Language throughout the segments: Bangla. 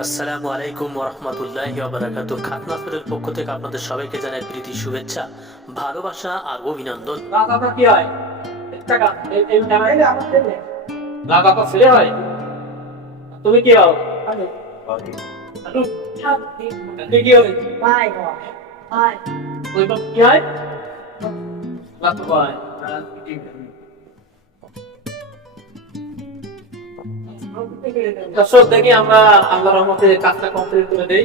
আসসালামু আলাইকুম রহমতুল্লাহ বারাকাতু খাতনাফের পক্ষ থেকে আপনাদের সবাইকে জানাই প্রীতি শুভেচ্ছা ভালোবাসা আর অভিনন্দন। কি হয়? ছেলে হয়? তুমি কি হও? আলু, কি হবে? কি হয়। দর্শক, দেখি আমরা আল্লাহ রহমতে কাজটা কমপ্লিট করে দেই।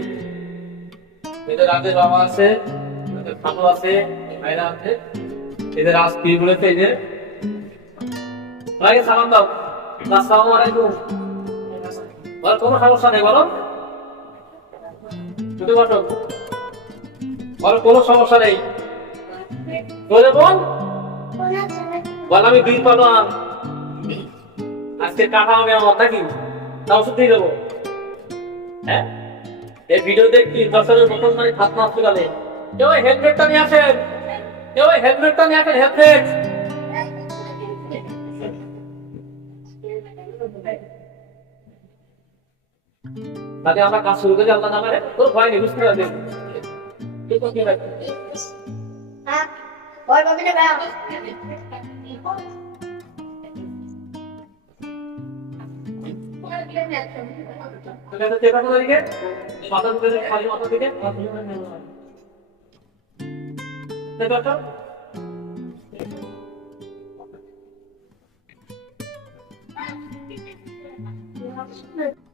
এদের আছে ভালো আছে ভাইরা আছে, এদের আজ কি যে। ভাই সালাম দাও। আসসালামু আলাইকুম। বল, কোনো সমস্যা নেই, বলো। শুধু বসো। বল, কোনো সমস্যা নেই। বলে বল। বল, আমি দুই পালো আম আজকে কাটা হবে আমার নাকি তা ওষুধ দিয়ে দেবো। হ্যাঁ? এই ভিডিও দেখি দর্শকের প্রথম মানে মাস গেলে। কেউ হেলমেটটা নিয়ে আসেন। কেউ হেলমেটটা নিয়ে আসেন হেলমেট তাহলে আমরা কাজ শুরু করি আল্লাহ নামে তোর ভয় নেই বুঝতে পারবি তো কি ভাই। Ôi, দিকে খালি দিকে চেপা তো